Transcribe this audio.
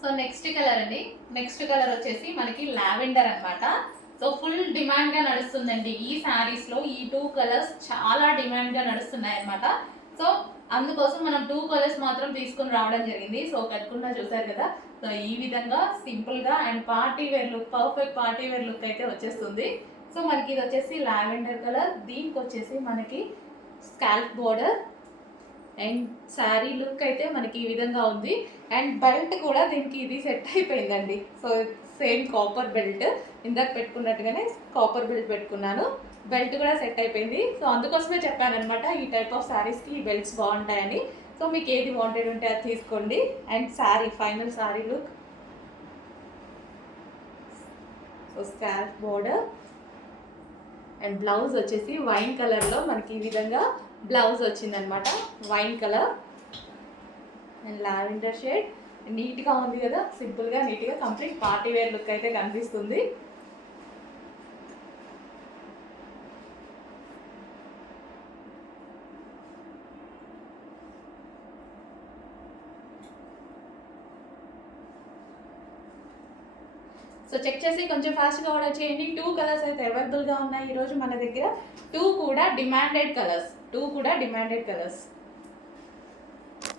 So next colour అండి. Next colour వచ్చేసి మనకి లావెండర్ అన్నమాట. సో ఫుల్ డిమాండ్ గా నడుస్తుందండి ఈ శారీస్ లో. ఈ 2 కలర్స్ చాలా డిమాండ్ గా నడుస్తున్నాయి అన్నమాట. సో అందుకోసం మనం 2 కలర్స్ మాత్రం తీసుకుని రావడం జరిగింది. సో కట్టుకున్నా చూసారు కదా. సో ఈ విధంగా సింపుల్ గా and party wear look, perfect party wear look అయితే వచ్చేస్తుంది. సో మనకి ఇది వచ్చేసి లావెండర్ కలర్, దీనికి వచ్చేసి మనకి scalp border and sari look అయితే మనకి ఈ విధంగా ఉంది. అండ్ బెల్ట్ కూడా దీనికి ఇది సెట్ అయిపోయిందండి. సో సేమ్ కాపర్ బెల్ట్, ఇందాక పెట్టుకున్నట్టుగానే కాపర్ బెల్ట్ పెట్టుకున్నాను. బెల్ట్ కూడా సెట్ అయిపోయింది. సో అందుకోసమే చెప్పాను అనమాట, ఈ టైప్ ఆఫ్ శారీస్కి ఈ బెల్ట్స్ బాగుంటాయని. సో మీకు ఏది వాంటెడ్ ఉంటే అది తీసుకోండి. And sari, final sari look. So scalp border and blouse వచ్చేసి వైన్ కలర్లో మనకి ఈ విధంగా బ్లౌజ్ వచ్చిందనమాట. Wine colour and lavender shade. నీట్గా ఉంది కదా, సింపుల్గా నీట్గా కంప్లీట్ పార్టీ వేర్ లుక్ అయితే కనిపిస్తుంది. సో చెక్ చేసి కొంచెం ఫాస్ట్గా ఆర్డర్ చేయండి. 2 కలర్స్ అయితే అవైలబుల్గా ఉన్నాయి ఈరోజు మన దగ్గర. 2 కూడా డిమాండెడ్ కలర్స్.